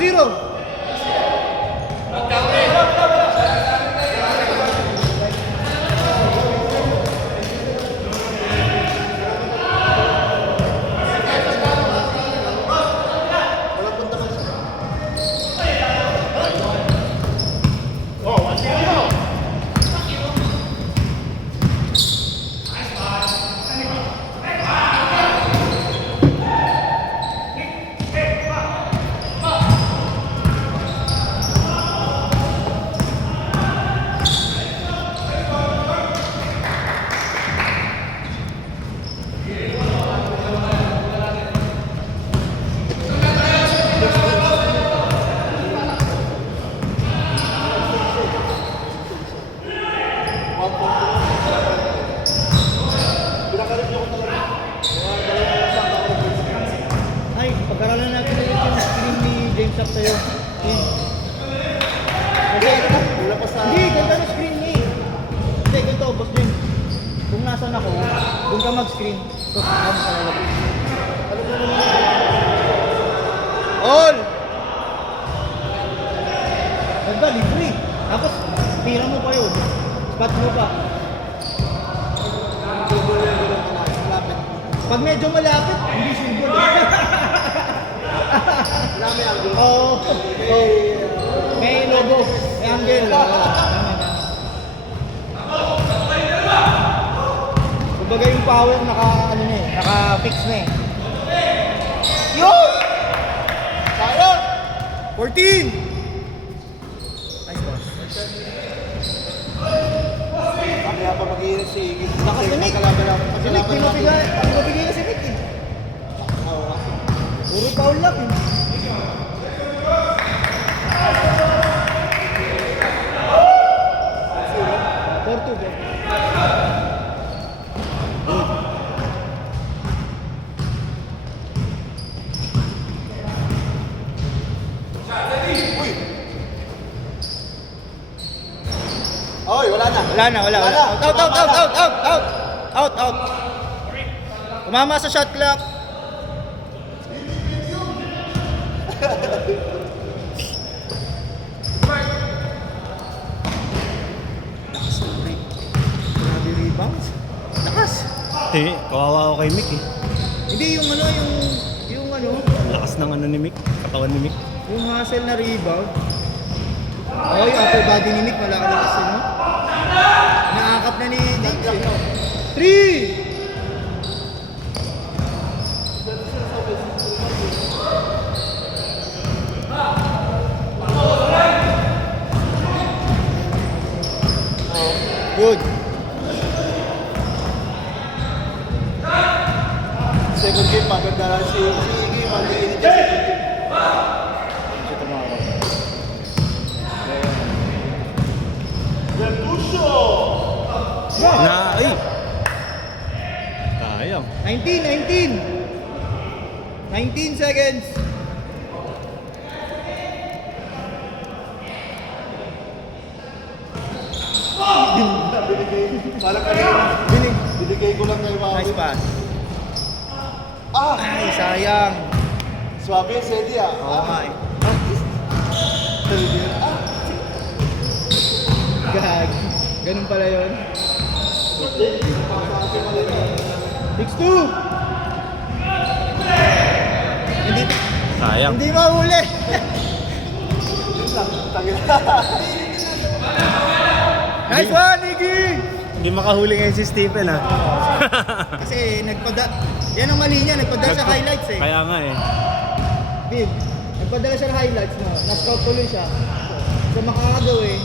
2-0. Ay, pag-aralan natin ulit yung screen ni James up sa'yo. Wala pa sa... Hindi, ganda ng screen ni. Hindi, ganito, boss James. Kung nasan ako, doon ka mag-screen. So, ako sa lalabas. All! Ganda, libre. Tapos, tira mo pa yun. Spot mo pa. Pag medyo malapit, hindi single. Oo. May logo. May angle. Kumbaga yung power naka-fix na eh. Yun! Sayang! 14! Nice boss. Kaya pa mag-iinit si Iggy. Lakas ni Nick. Si Nick, di mabigay na si Nick eh. Puro foul lang eh. Porto. Oy, wala na. Out. Kumama sa shot clock. Lakas ng break. Grabe rebounds. Lakas. Hindi, kawawa ako kay Mick eh. Hindi yung Lakas ng ni Mick, katawan ni Mick. yung hustle na rebound. Oh, yung upper body ni Nick malaki-lakas eh, no? Naakap na ni Nick. 3! Good. Second game, maganda lang si Iggy. Mag-iinit niya second game. Na, ay! Sayang. 19 seconds. Parang kanina. Binigay ko lang kay Mami. Nice pass. Ah! Ay, sayang. Swabe yung Sedi ah. Oo nga eh. Ah! Gag. Ganun pala yun. 6-2. Sayang. Hindi mahuli. Nice one, Iggy! Hindi makahuli ngayon si Stephen ah. Kasi yan ang mali niya, nagpadala sa highlights eh. Kaya nga eh. Bill, nagpadala siya ng highlights mo. Na-scout tuloy siya. So makakagaw eh.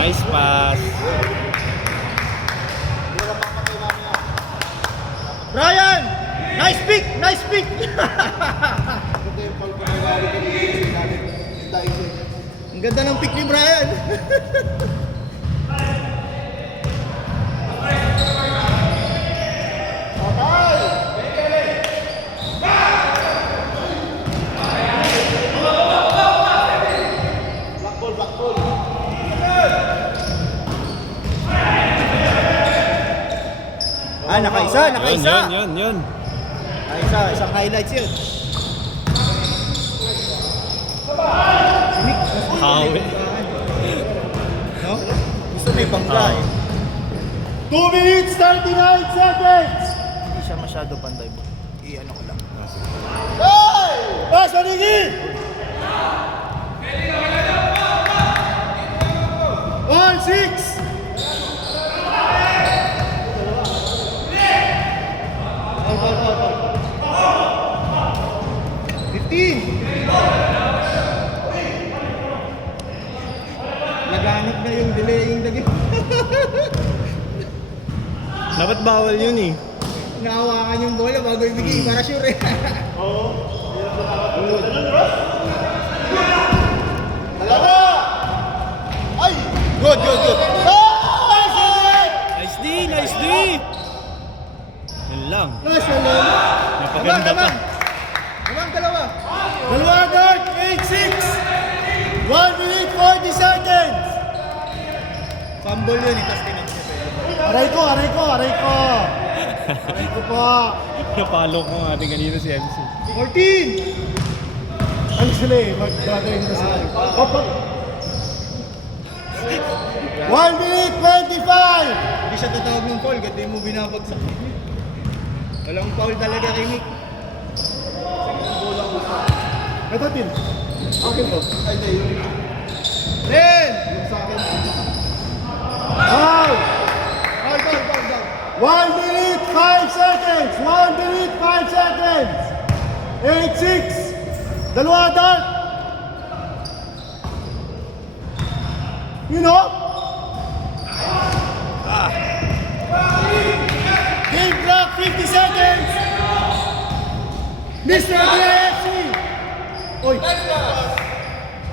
Nice pass. Brian! Nice pick! Nice pick! Ito yung call ko na gari kanina. Ang ganda ng pick ni Brian. Nakaisa. Yun. Isang highlights yun. Si Mick, mas gusto Hawi. may banggaan. No? Gusto may bangga eh. 2 minutes, 39 seconds! Hindi siya masyado panday mo. I-ano ko lang. Hey! Pass, Anigi! 1-6! Laganap na yung delaying the game. Dapat bawal yun eh. Nahawakan yung bola bago ibigay para sure eh. Dalawa! Ay! Good, good, good. Nice D! Nice D! Yun lang. Nice one, Lon. Napaganda pa. Dalawa. Dalawa, Dart! 8-6! 1 minute, 40 seconds! Fumble yun eh, tapos tinagsipa. Aray ko! Aray ko po! Napalo ko nga din kanina si MC. 14! Ano sila eh? Mag-brother na sila. 1 minute, 25! Hindi siya tatawag ng foul, ganda mo binabagsak. Walang foul talaga kay Mick. Ito, Tin. Akin to. Ay, hindi. Then! Sa akin. Foul! Foul. 1 minute, 5 seconds! 1 minute, 5 seconds! 8-6! Dalawa, Dart! You know? Game clock, 50 seconds! Mr. DFC! Oy!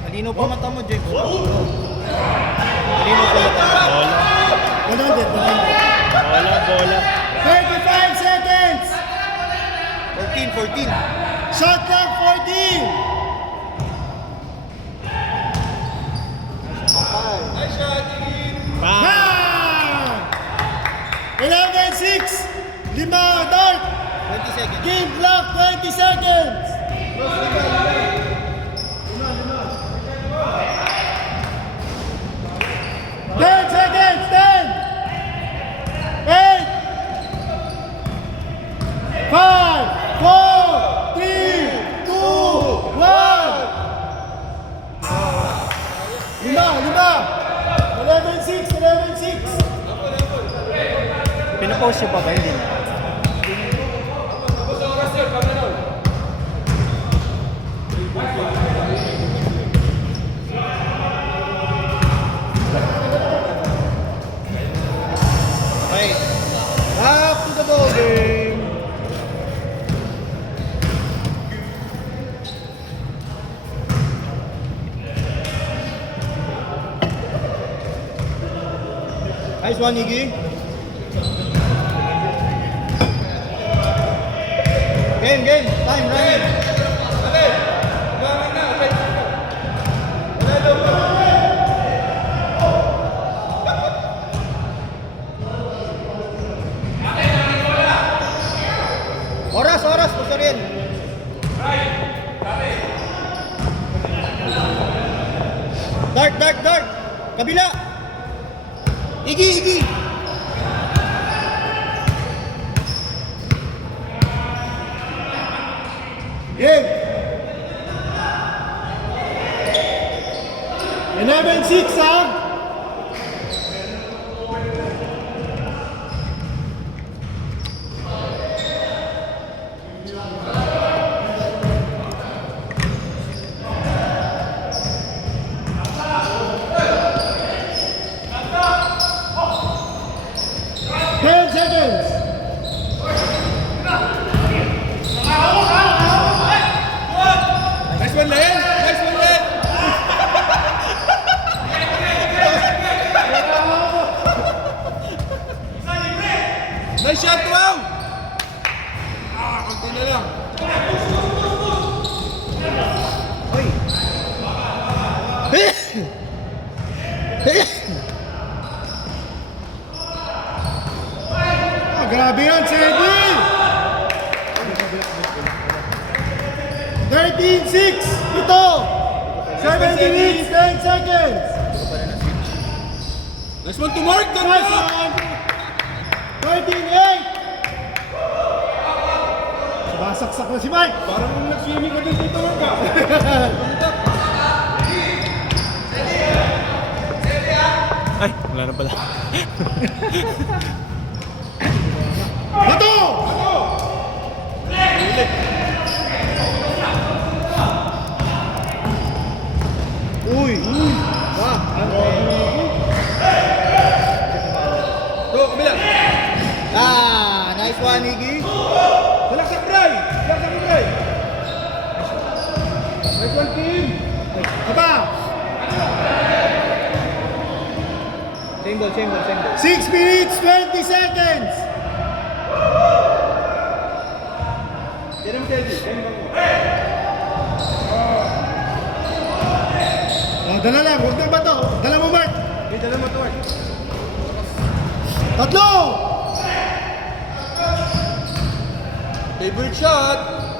Malino pa mata mo, Jake. Malino pa mata mo. Bola. 100, 100. Bola. 35 seconds! 14. Shot clock, 14! Pa! 11-6! Lima, Dart! 20 seconds. Game clock, 20 seconds! 10 seconds! 10! 8! 5! 4! 3! 2! 1! Lima! 11-6! 11-6! Pinapost siya pa ba? Hindi na. Okay. Back to the ball game. Nice one, Iggy. Game. Time, running. Oras, gusto rin. Dart. Kabila. Iggy. Game! 11-6, ha? Nice one, Len. Nice shot, wow! Konti na lang. Uy! Grabe yan, Sedi! 13-6. Ito. 7 minutes, 10 seconds. Hindi ko pala na-switch. Nice one to Mark! Nice one. 13-8. Sumasaksak na si Mike. Parang nung nag-swimming ka din dito, Mark ah. Ay, wala na pala. Bato! Uy! Go, kabila! Nice one, Iggy. Salaksak, Bray! Salaksak, Bray! Nice one, team! Aba! Same ball, same ball, same ball. 6 minutes, 20 seconds. Yan ang Teddy. Yan ang Dala lang, huwag na bato. Dala mo, Mark. May dala mo to, Mark. Tatlo! Favorite shot!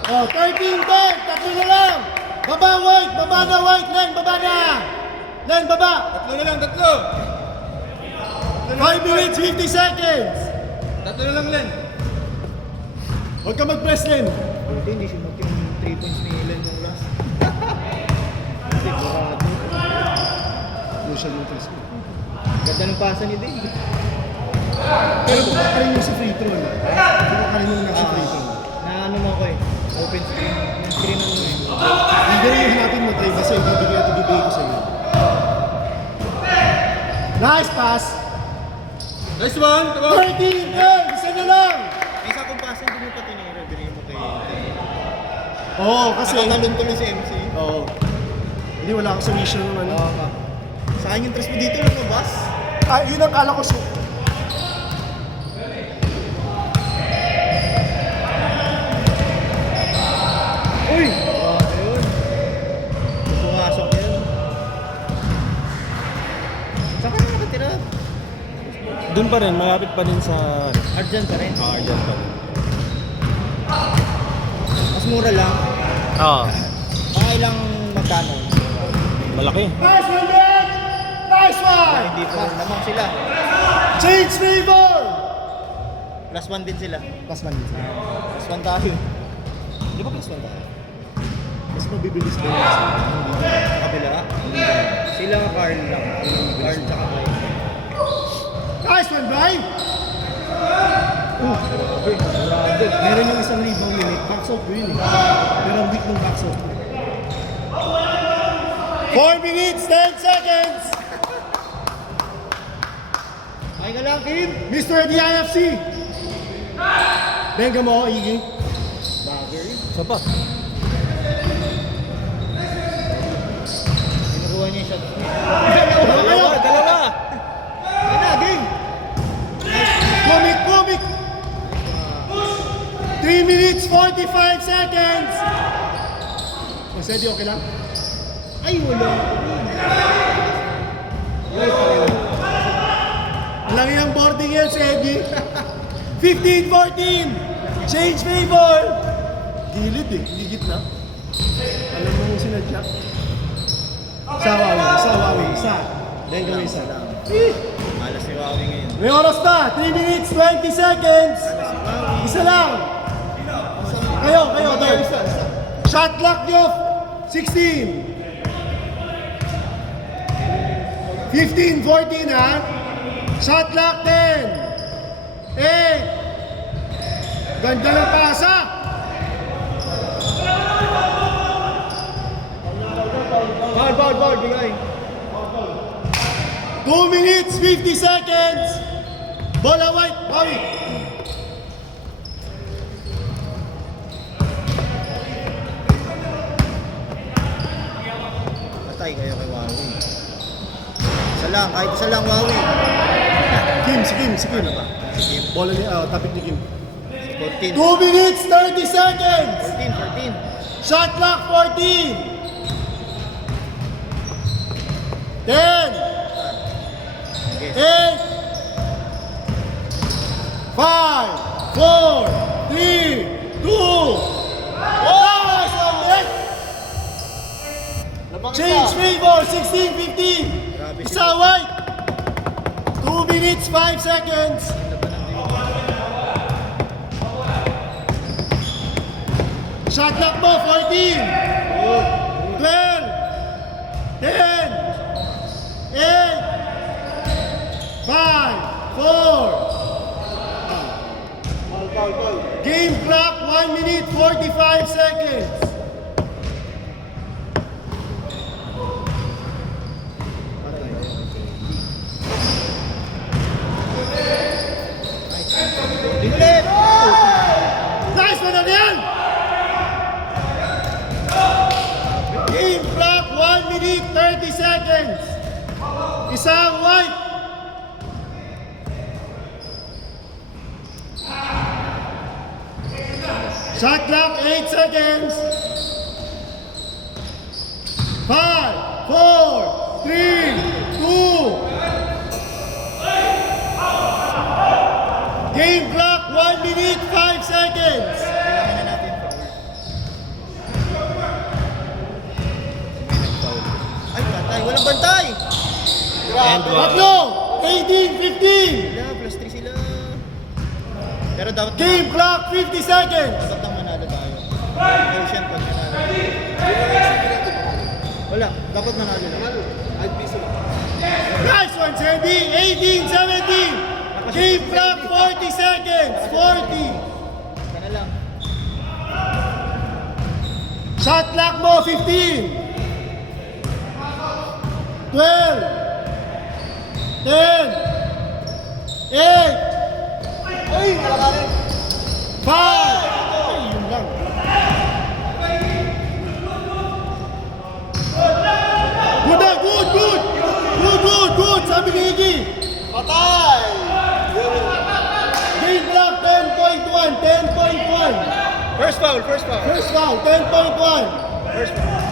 Oh, 13-10. Tatlo na lang. Baba, White. Baba na, White. Len, baba na. Len, baba. Tatlo na lang, tatlo! 5 minutes, 50 seconds. Tatlo na lang, Len. Huwag ka mag-press, Len. Buti, hindi sinot yung 3 points ni Ilan yung last. Hindi, barado. Crucial yung press. Ganda ng pasa ni Dave. Pero buka ka rin yung sa free throw. Buka ka rin yung nasa free throw. Na ano mo ko eh. Open screen. Yung screen ano eh. Hindi rin yung natin matry kasi ibibigay at ibibigay ko sa iyo. Nice pass. Nice one! Come on! 13, hey, isa na lang. May isa kong pasa, hindi mo pa tinira. Binigay mo kay... Oo, kasi... Nakatalon tuloy si MC. Oo. Hindi, wala akong submission naman. Oo ka. Sa akin yung tres mo dito, lumabas. Ah, yun ang kala ko so. Uy! Ayun. Pumasok yun. Saan ka na nakatira? Doon pa rin, malapit pa rin sa... Arjan pa rin. Dyan pa rin. Mas mura lang. Ah, Mga ilang magkano. malaki. Nice one, man! Nice one! Hindi pa lamang sila. Change favor! Plus 1 din sila. Plus man yun. Plus 1 tayo. Di ba plus 1 tayo? Mas mabibilis ba yun? Sa kabila? Sila nga Carl lang. Carl tsaka Mike. Nice one, Brian! Grabe. Meron yung isang rebound unit. Box out ko yun eh. Pero ang weak ng box out. 4 minutes, 10 seconds! Ay ka lang, Kim! Mr. DIFC! Benga mo, Iggy. Bagger. Isa pa. Kinukuha niya yung shot niya. Dalawa! Dalawa! Ay na, game! Comic, comic! 3 minutes, 45 seconds! Masedi, okay lang? Ay, wala. Alam yung boarding yan si Eddie. 15-14! Change favor! Gilid eh, gigit na. Alam mo yung sinadya? Sa Huawei, isa. Then gawin isa. Malas si Wawi ngayon. May oras na, 3 minutes, 20 seconds! Isa lang! Kayo, Dol. Shot clock nyo, 16! 15-14 ha? Shot clock 10! 8! Ganda ng pasa! Ball, bigay. 2 minutes, 50 seconds! Bola white, Bobby! Patay kayo kay Wawi. Isa lang, kahit isa lang Wawi. Kim, si Kim. Ano ba? Sige, Bola niya, topic ni Kim. 14. 2 minutes, 30 seconds! 14. Shot clock 14! 10! Okay. 8 5 4 3 2 1 Nice one, Nick! more, 16-15. Grabe Isa white. 2 minutes, 5 seconds. Shot clock mo, 14. 12. 10. 8. 5. 4. Game clock, 1 minute, 45 seconds. Ulit! Nice one na yan! Game clock, 1 minute, 30 seconds. Isang white. Shot clock, 8 seconds. 5, 4, 3, 2. Game clock, 1 minute, 5 seconds. Kailangan na natin foul. Ay, bantay. Walang bantay! And Tatlo, 18, 15. Wala, plus 3 sila. Pero dapat Game clock, 50 seconds. dapat nang manalo tayo. Ocean pag nanalo. Wala, dapat manalo lang. Nice one, Sandy. 18, 17. Game clock, 40 seconds. 40. Sana lang. Shot clock mo, 15. 12. 10. 8. Ay, kalakarin! 5. Ay, yun lang. Good na, good, good. Good, good, good. Sabi ni Iggy. Patay! Game clock, 10.1. 10.1. First foul, first foul. First foul, 10.1. First foul.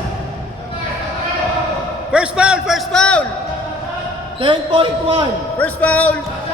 First foul, first foul! 10.1. First foul!